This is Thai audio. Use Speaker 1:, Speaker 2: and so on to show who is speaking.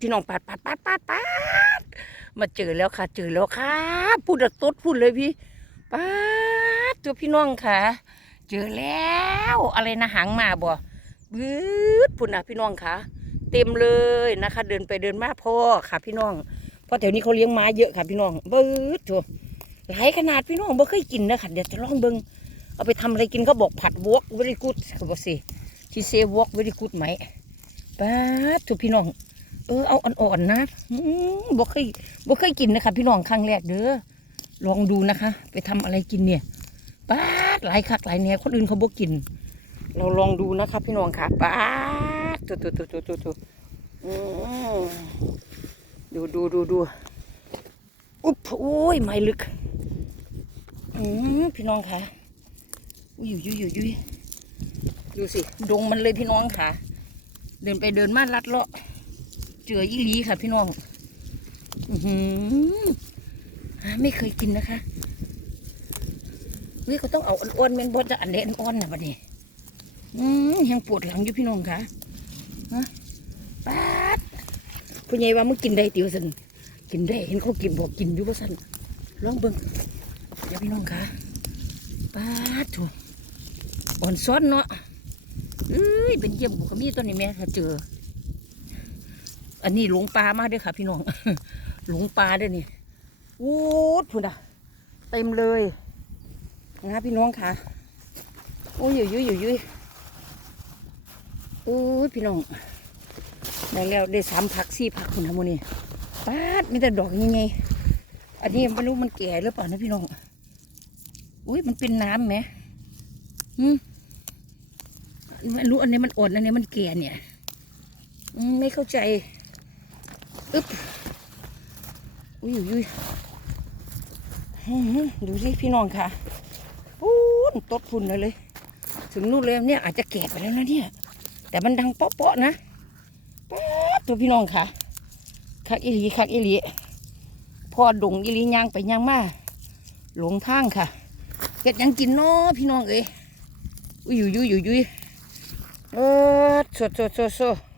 Speaker 1: พี่น้องปัดปัดปัดปัดปัดมาเจอแล้วค่ะ เจอแล้วค่ะพูดตดพูดเลยพี่ปัดตัวพี่น้องค่ะ เจอแล้ว อะไรนะหางมาบ่บืดพุ่นนะพี่น้องค่ะ เต็มเลยนะคะ เดินไปเดินมาพ่อค่ะพี่น้องเพราะแถวนี้เขาเลี้ยงม้าเยอะค่ะพี่น้องบืดโถหลายขนาดพี่น้องบ่เคยกินนะค่ะเดี๋ยวจะลองเบิงเอาไปทำอะไรกินเขาบอกผัดวอกเวรี่กูดเขาบอกสิที่เซวอกเวรี่กูดไหม ป้าดโถพี่น้อง เออเอาอ่อนๆนะอืมบ่เคยบ่เคยกินนะคะ พี่น้องครั้งแรกเด้อลองดูนะคะ ไปทำอะไรกินเนี่ยป้าหลายคักหลายแนวคนอื่นเขาบ่กิน เราลองดูนะคะพี่น้องค่ะป้าตัวตัวตัวตัวตัวตัวดูดูดูดูอุ๊บโอ้ยไม่ลึกอืมพี่น้องค่ะอุ้ยยุยยุยยุยดูสิดงมันเลยพี่น้องค่ะ เดินไปเดินมาลัดเลาะเจอยี่ลีค่ะพี่น้องอือไม่เคยกินนะคะเฮ้ยเขาต้องเอาอ้วนๆแมนบดจะอันเด่นอ่อนนะบัดนี้อืมยังปวดหลังอยู่พี่น้องค่ะฮะป๊าดผู้ใหญ่ว่ามึงกินได้ติวสันกินได้เห็นเขากินบอกกินอยู่ว่าสันลองเบิ่งเดี๋ยวพี่น้องค่ะป๊าดถูอ่อนซ้อนเนาะ เอ้ยเป็นเยี่ยมบุกมีตัวนี้แม่ถ้าเจอ อันนี้หลงปลามาเด้วยค่ะ พี่น้อง หลงปลาด้วยนี่วูดพุ่นอะเต็มเลยนะพี่น้องค่ะโอ้ยยุยยุยยุยยุยโอ้พี่น้องได้แล้วได้สามผักสี่ผักคุณทำโมนี่ปาดมีแต่ดอกยังไงอันนี้ไม่รู้มันแก่หรือเปล่านะพี่น้องอุ้ยมันเป็นน้ำไหมอืม ไม่รู้อันนี้มันอ่อนอันนี้มันแก่เนี่ยไม่เข้าใจอึ๊บอุ้ยอุ้ยอุ้ยดูสิพี่น้องค่ะปูนตดฝุ่นเลยเลย ถึงนู่นเลยเนี่ยอาจจะแก่ไปแล้วนะเนี่ย แต่มันดังเปาะๆนะป๊าตัวพี่น้องค่ะ คักอีหลีคักอีหลีพอดงอีหลีย่างไปย่างมาหลงทางค่ะเก็ดยังกินเนาะพี่น้องเอ้ยอุ้ยอุ้ยอุ้ยอุ้ย เออสดสดสดสด